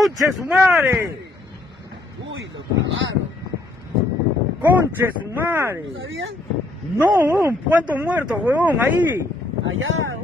¡Conche su madre! Uy, lo clavaron. ¡Conche su madre! ¿No sabían? No, ¿cuántos muertos, huevón, ahí? Allá,